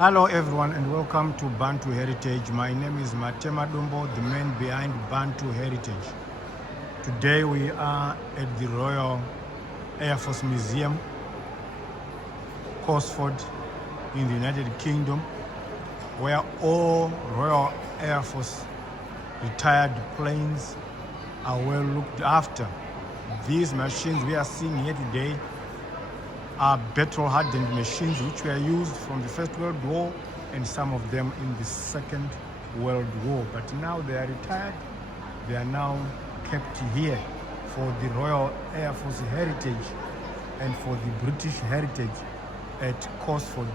Hello everyone and welcome to Bantu Heritage. My name is Matema Dumbo, the man behind Bantu Heritage. Today we are at the Royal Air Force Museum, Cosford in the United Kingdom, where all Royal Air Force retired planes are well looked after. These machines we are seeing here today are battle-hardened machines which were used from the First World War and some of them in the Second World War. But now they are retired. They are now kept here for the Royal Air Force heritage and for the British heritage at Cosford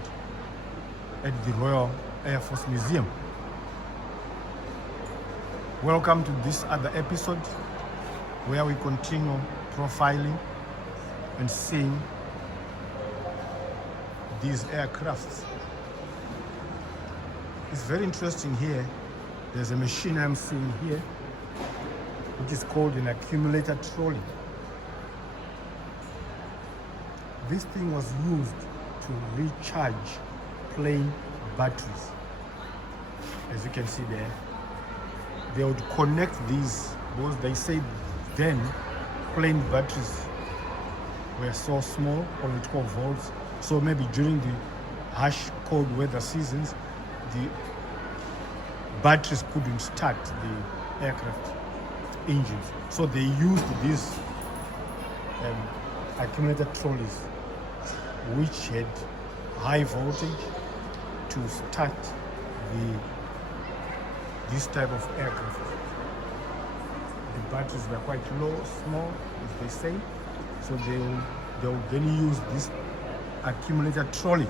at the Royal Air Force Museum. Welcome to this other episode where we continue profiling and seeing these aircrafts. It's very interesting here. There's a machine I'm seeing here which is called an accumulator trolley. This thing was used to recharge plane batteries. As you can see there, they would connect these, because they say then plane batteries were so small, only 12 volts. So maybe during the harsh cold weather seasons, the batteries couldn't start the aircraft engines. So they used these accumulator trolleys, which had high voltage, to start this type of aircraft. The batteries were quite low, small, as they say. So they will then use this accumulator trolley,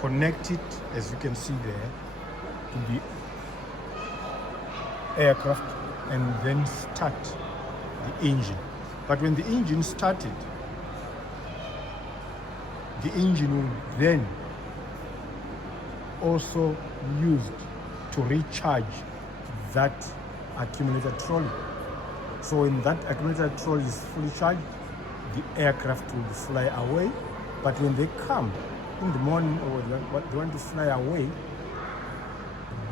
connect it, as you can see there, to the aircraft and then start the engine. But when the engine started, the engine will then also used to recharge that accumulator trolley. So when that accumulator trolley is fully charged, the aircraft will fly away. But when they come in the morning or they want to fly away,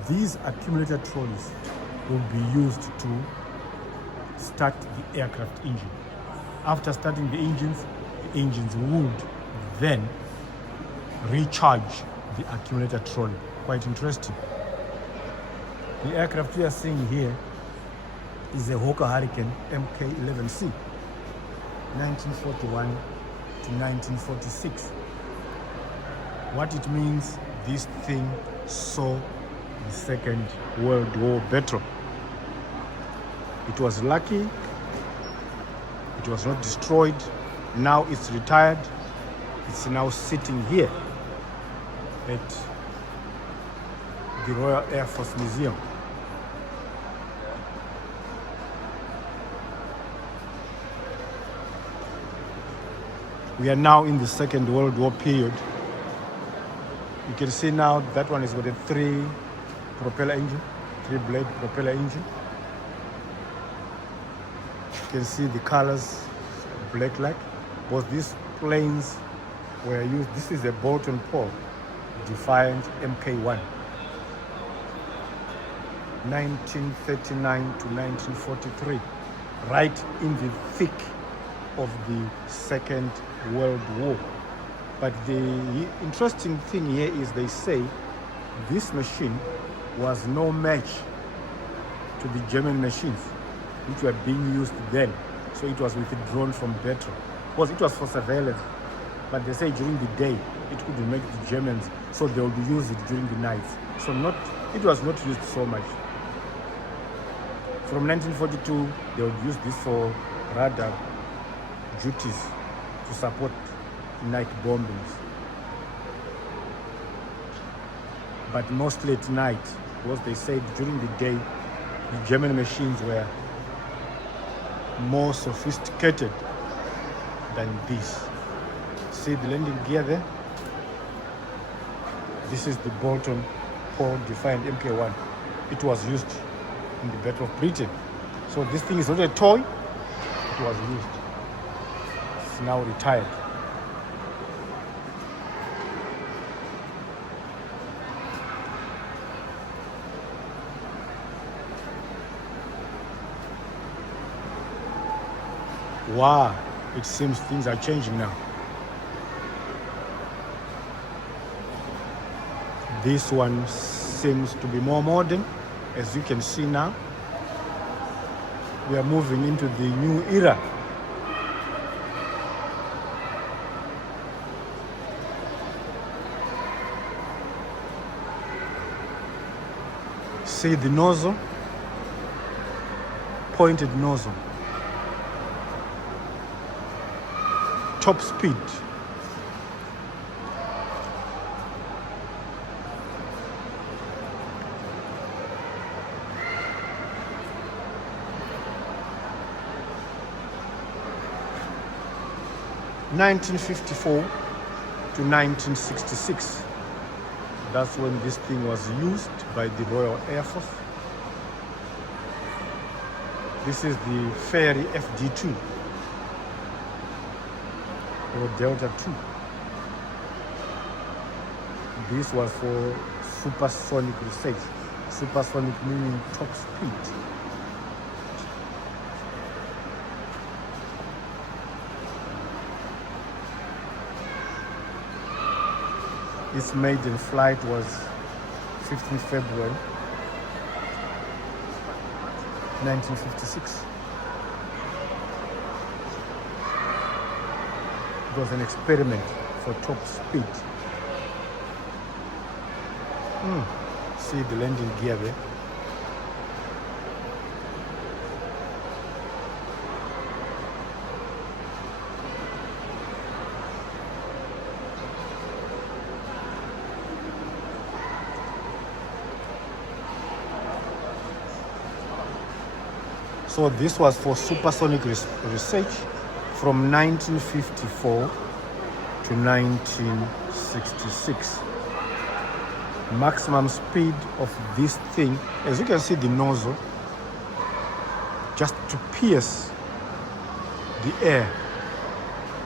these accumulator trolleys will be used to start the aircraft engine. After starting the engines would then recharge the accumulator trolley. Quite interesting. The aircraft we are seeing here is a Hawker Hurricane Mk-11C, 1941 to 1946. What it means, this thing saw the Second World War battle. It was lucky, it was not destroyed. Now it's retired. It's now sitting here at the Royal Air Force Museum. We are now in the Second World War period. You can see now that one has got a 3-blade propeller engine. You can see the colors, black light. Both these planes were used. This is a Bolton Paul Defiant Mk1, 1939 to 1943, right in the thick of the Second World War. But the interesting thing here is they say this machine was no match to the German machines which were being used then. So it was withdrawn from battle. Because it was for surveillance. But they say during the day it could make the Germans, so they would use it during the night. So it was not used so much. From 1942 they would use this for radar duties to support night bombings, but mostly at night, because they said during the day the German machines were more sophisticated than this. See the landing gear there? This is the Bolton Paul Defiant Mk1. It was used in the Battle of Britain. So this thing is not a toy, it was used. It's now retired. Wow, it seems things are changing now. This one seems to be more modern, as you can see now. We are moving into the new era. See the nozzle, pointed nozzle, top speed. (1954 to 1966). That's when this thing was used by the Royal Air Force. This is the Ferry FD2 or Delta 2. This was for supersonic research. Supersonic meaning top speed. Its maiden flight was 15 February 1956. It was an experiment for top speed. See the landing gear there. So this was for supersonic research from 1954 to 1966. Maximum speed of this thing, as you can see the nozzle, just to pierce the air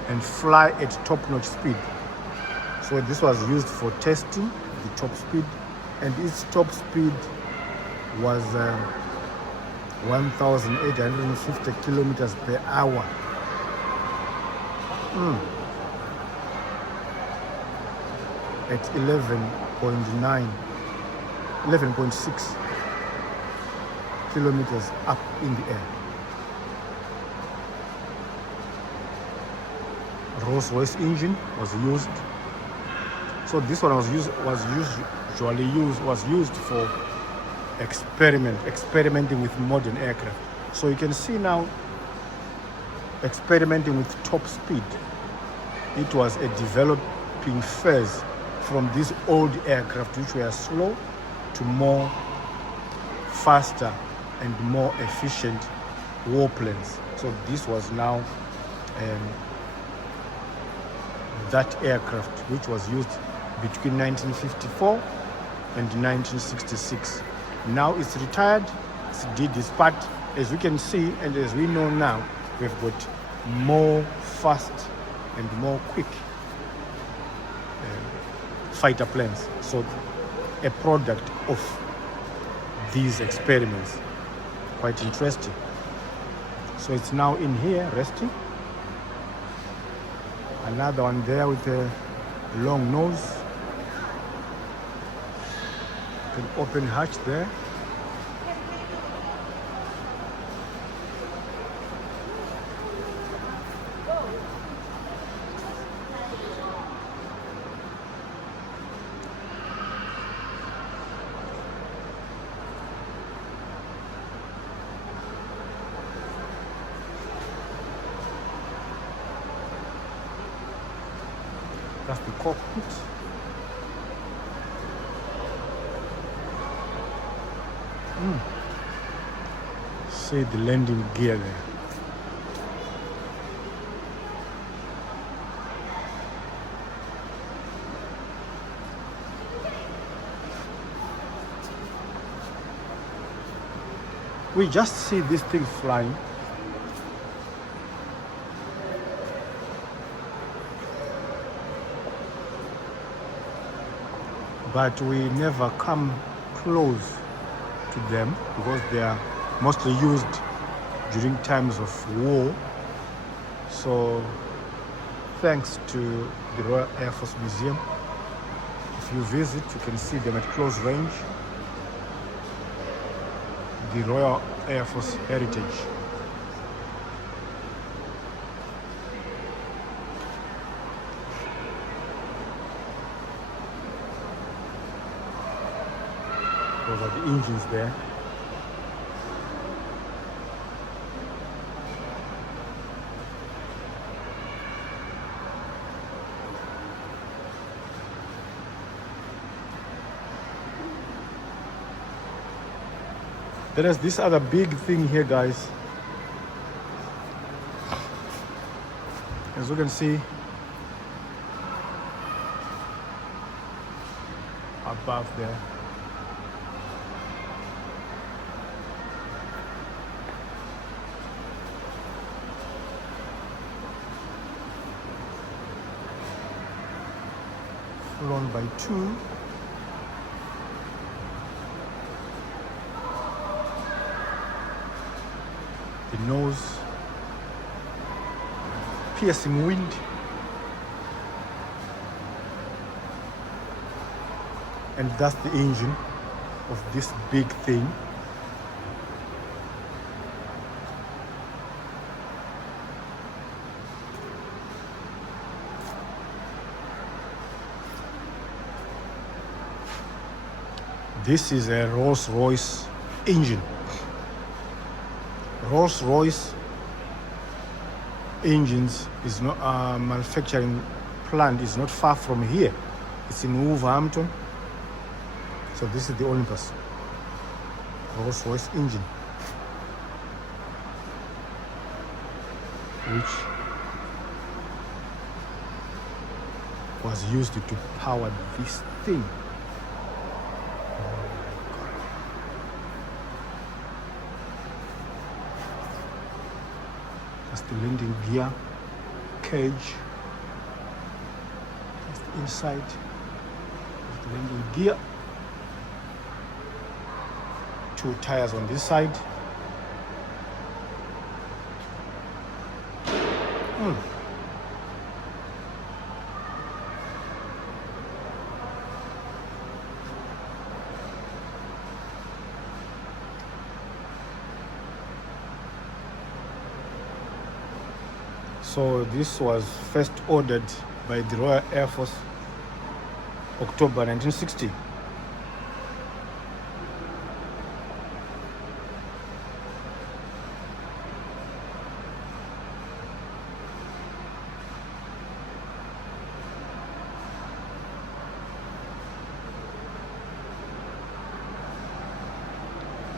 and fly at top-notch speed. So this was used for testing the top speed, and its top speed was 1,850 kilometers per hour. At 11.6 kilometers up in the air. Rolls-Royce engine was used. So this one was used for experimenting with modern aircraft. So you can see now, experimenting with top speed. It was a developing phase from these old aircraft which were slow to more faster and more efficient warplanes. So this was now that aircraft which was used between 1954 and 1966. Now it's retired, it did its part. As you can see and as we know now, we've got more fast and more quick fighter planes. So a product of these experiments. Quite interesting. So it's now in here resting. Another one there with a long nose. An open hatch there. That's the cockpit. See the landing gear there. We just see this thing flying. But we never come close to them because they are mostly used during times of war So thanks to the Royal Air Force Museum, if you visit, you can see them at close range. The Royal Air Force Heritage. Those are the engines there. There is this other big thing here, guys. As you can see, above there. Flown by two. The nose, piercing wind, and that's the engine of this big thing. This is a Rolls-Royce engine. Rolls-Royce engines is not manufacturing plant is not far from here. It's in Wolverhampton. So this is the Olympus Rolls-Royce engine, which was used to power this thing. That's the landing gear cage. That's the inside of the landing gear. Two tires on this side. So this was first ordered by the Royal Air Force October 1960.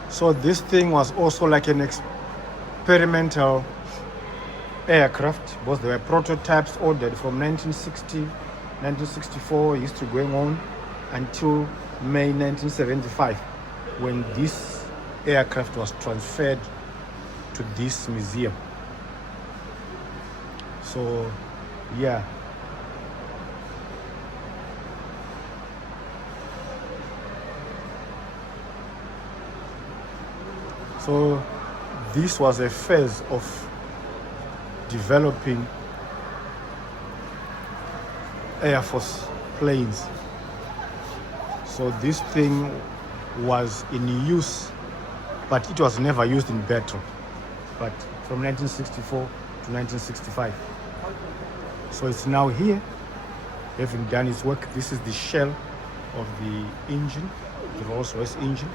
So this thing was also like an experimental aircraft, because there were prototypes ordered from 1960, 1964 history going on until May 1975, when this aircraft was transferred to this museum. So yeah, so this was a phase of developing Air Force planes. So this thing was in use, but it was never used in battle, but from 1964 to 1965. So it's now here, having done its work. This is the shell of the engine, the Rolls-Royce engine.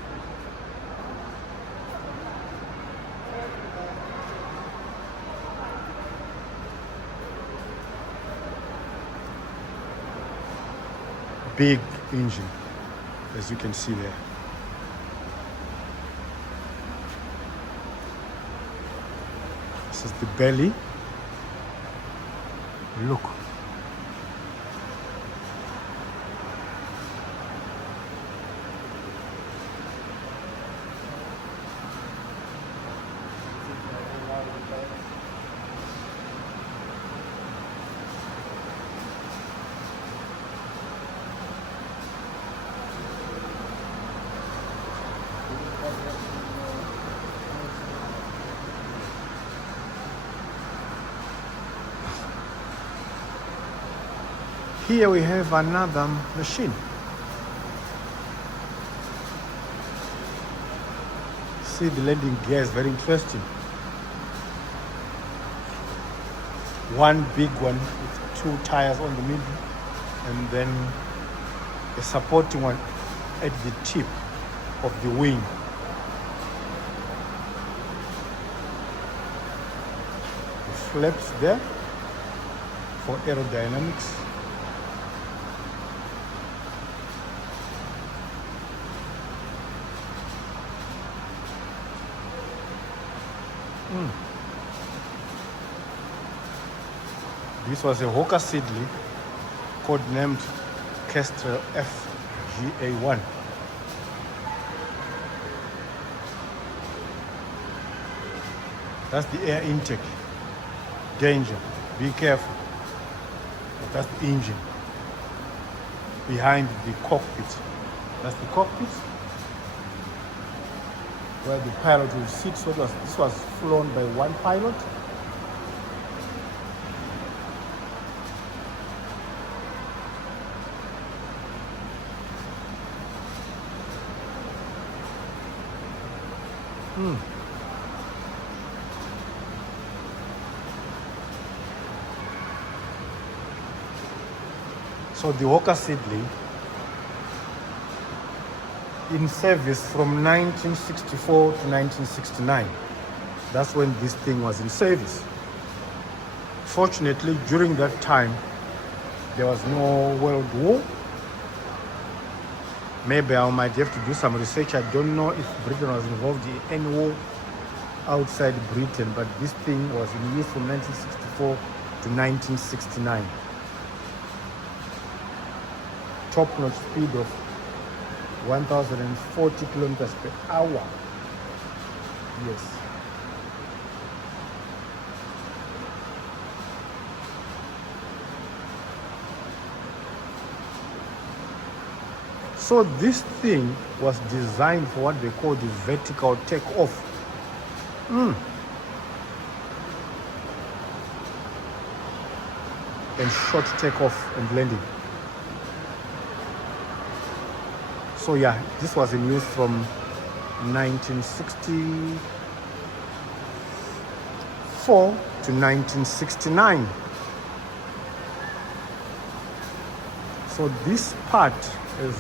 Big engine, as you can see there. This is the belly. Look. Here we have another machine. See, the landing gear is very interesting. One big one with 2 tires on the middle, and then a supporting one at the tip of the wing. The flaps there for aerodynamics. This was a Hawker Siddeley, codenamed Kestrel FGA1. That's the air intake. Danger, be careful. But that's the engine. Behind the cockpit. That's the cockpit where the pilot will sit. So this was flown by one pilot. So the Hawker Siddeley, in service from 1964 to 1969. That's when this thing was in service. Fortunately, during that time, there was no World War. Maybe I might have to do some research. I don't know if Britain was involved in any war outside Britain, but this thing was in use from 1964 to 1969. Top-notch speed of 1,040 kilometers per hour. Yes. So this thing was designed for what they call the vertical takeoff. And short takeoff and landing. So yeah, this was in use from 1964 to 1969. So this part, as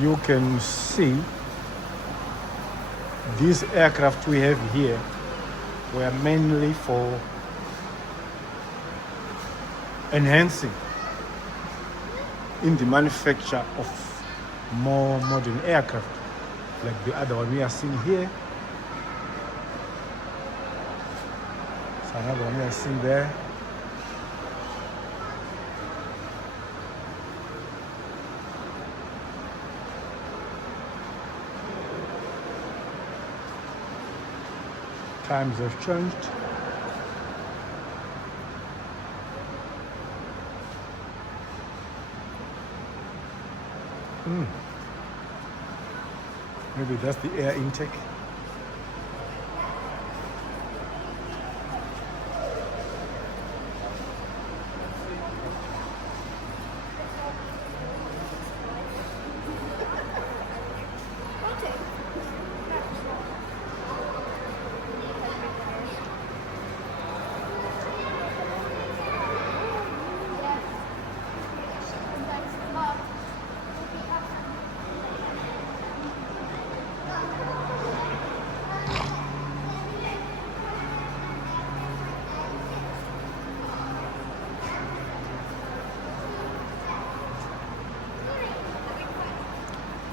you can see, these aircraft we have here were mainly for enhancing in the manufacture of more modern aircraft, like the other one we are seeing here. So another one we are seeing there. Times have changed. Maybe that's the air intake.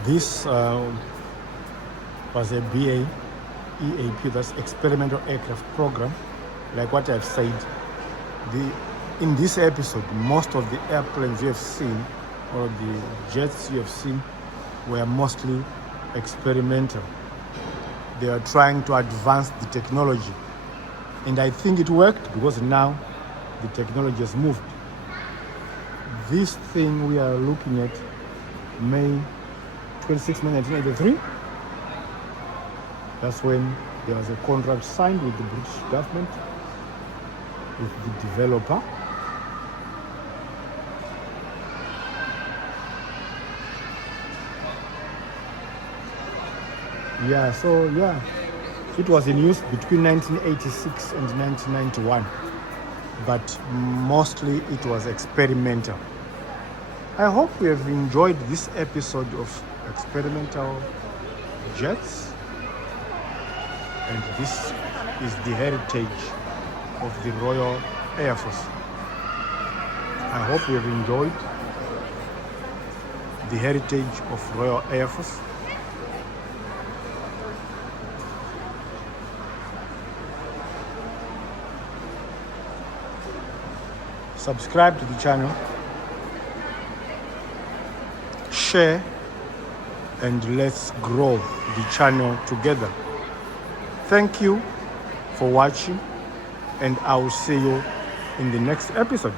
This was a BA, EAP, that's Experimental Aircraft Program. Like what I've said, in this episode, most of the airplanes you have seen, or the jets you have seen, were mostly experimental. They are trying to advance the technology. And I think it worked, because now the technology has moved. This thing we are looking at, May 26, 1983. That's when there was a contract signed with the British government, with the developer. Yeah, so yeah, it was in use between 1986 and 1991, but mostly it was experimental. I hope you have enjoyed this episode of experimental jets, and this is the heritage of the Royal Air Force. I hope you have enjoyed the heritage of Royal Air Force. Subscribe to the channel, share, and let's grow the channel together. Thank you for watching, and I will see you in the next episode.